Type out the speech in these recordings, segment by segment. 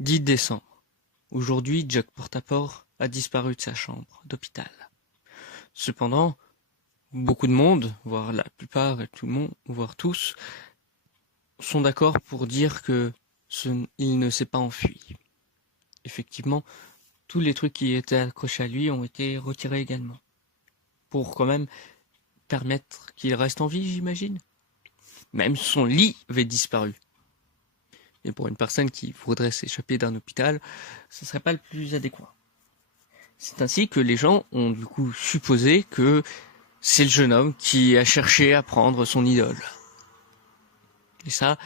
10 décembre. Aujourd'hui, Jack Portaport a disparu de sa chambre d'hôpital. Cependant, beaucoup de monde, voire la plupart et tout le monde, voire tous, sont d'accord pour dire que il ne s'est pas enfui. Effectivement, tous les trucs qui étaient accrochés à lui ont été retirés également. Pour quand même permettre qu'il reste en vie, j'imagine. Même son lit avait disparu. Et pour une personne qui voudrait s'échapper d'un hôpital, ce serait pas le plus adéquat. C'est ainsi que les gens ont du coup supposé que c'est le jeune homme qui a cherché à prendre son idole. Et ça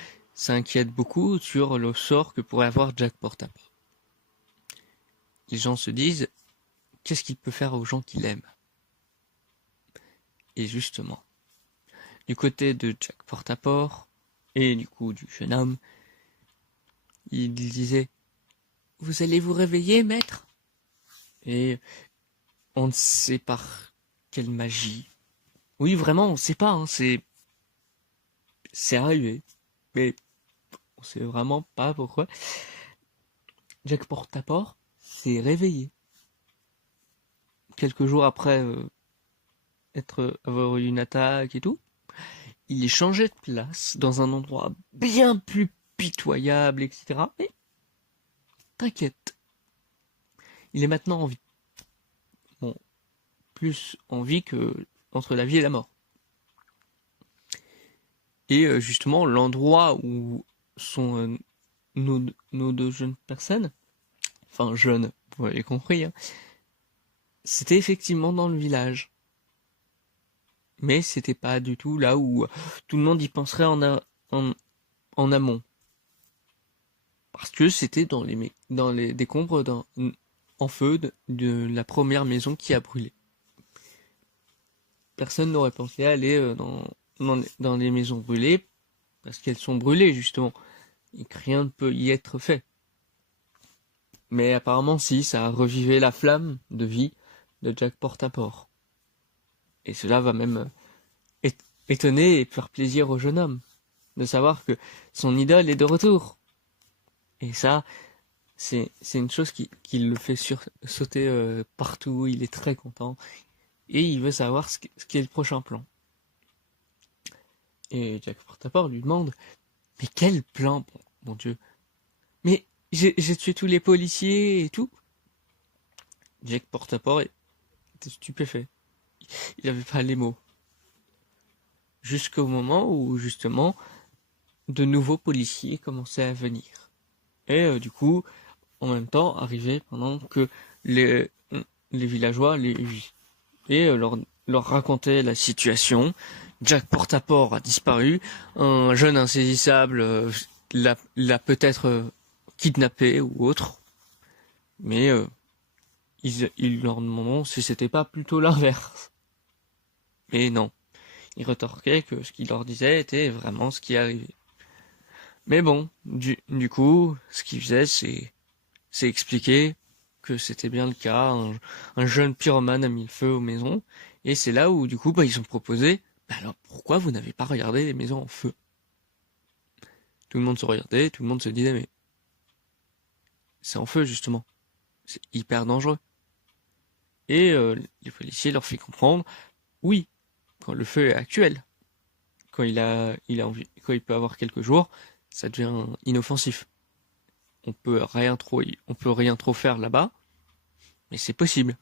inquiète beaucoup sur le sort que pourrait avoir Jack Portaport. Les gens se disent, qu'est-ce qu'il peut faire aux gens qu'il aime? Et justement, du côté de Jack Portaport, et du coup du jeune homme, il disait, vous allez vous réveiller, maître? Et on ne sait par quelle magie. Oui, vraiment, on ne sait pas, hein, c'est arrivé. Mais on sait vraiment pas pourquoi. Jack Portaport s'est réveillé. Quelques jours après avoir eu une attaque et tout, il est changé de place dans un endroit bien plus pitoyable, etc. Mais t'inquiète, il est maintenant en vie. Bon, plus en vie que entre la vie et la mort. Et justement, l'endroit où sont nos deux jeunes personnes, enfin jeunes, vous l'avez compris, hein, c'était effectivement dans le village. Mais c'était pas du tout là où tout le monde y penserait en amont. Parce que c'était dans les décombres en feu de la première maison qui a brûlé. Personne n'aurait pensé aller dans les maisons brûlées, parce qu'elles sont brûlées justement, et que rien ne peut y être fait. Mais apparemment si, ça a revivé la flamme de vie de Jack Portaport. Et cela va même étonner et faire plaisir au jeune homme, de savoir que son idole est de retour. Et ça, c'est une chose qui le fait sauter partout, il est très content, et il veut savoir ce qu'est le prochain plan. Et Jack Portaport lui demande, mais quel plan, mon Dieu? Mais j'ai tué tous les policiers et tout. Jack Portaport était stupéfait. Il n'avait pas les mots. Jusqu'au moment où, justement, de nouveaux policiers commençaient à venir. Et du coup, en même temps, arrivaient pendant que les villageois leur racontaient la situation. Jack Portaport a disparu, un jeune insaisissable l'a peut-être kidnappé ou autre, mais ils leur demandaient si c'était pas plutôt l'inverse. Mais non, ils retorquaient que ce qu'il leur disait était vraiment ce qui arrivait. Mais bon, du coup, ce qu'ils faisaient, c'est expliquer que c'était bien le cas, un jeune pyromane a mis le feu aux maisons, et c'est là où du coup ils ont proposé, alors pourquoi vous n'avez pas regardé les maisons en feu? Tout le monde se regardait, tout le monde se disait mais c'est en feu justement, c'est hyper dangereux. Et les policiers leur font comprendre, oui, quand le feu est actuel, quand quand il peut avoir quelques jours, ça devient inoffensif. On peut rien trop faire là-bas, mais c'est possible.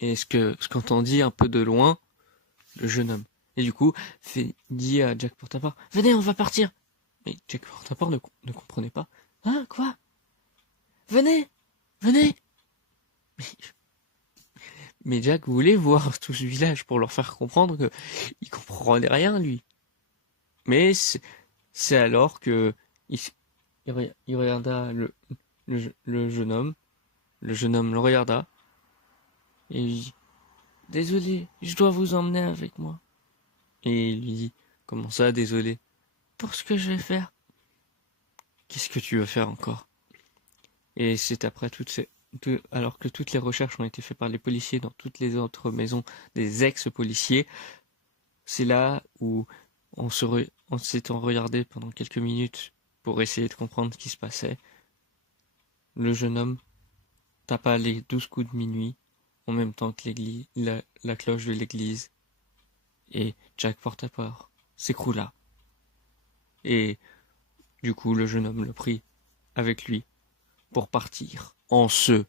Et ce qu'entend dit un peu de loin le jeune homme. Et du coup, dit à Jack Portaport, venez, on va partir. Mais Jack Portaport ne comprenait pas. Hein, quoi? Venez, venez. Mais Jack voulait voir tout ce village pour leur faire comprendre que il comprenait rien, lui. Mais c'est alors que il regarda le jeune homme. Le jeune homme le regarda et lui dit, désolé, je dois vous emmener avec moi. Et il lui dit, comment ça, désolé? Pour ce que je vais faire. Qu'est-ce que tu veux faire encore? Et c'est après alors que toutes les recherches ont été faites par les policiers dans toutes les autres maisons des ex-policiers, c'est là où on s'étant regardé pendant quelques minutes pour essayer de comprendre ce qui se passait. Le jeune homme tapa les 12 coups de minuit en même temps que la cloche de l'église, et Jack Portaport s'écroula. Et du coup, le jeune homme le prit avec lui pour partir en se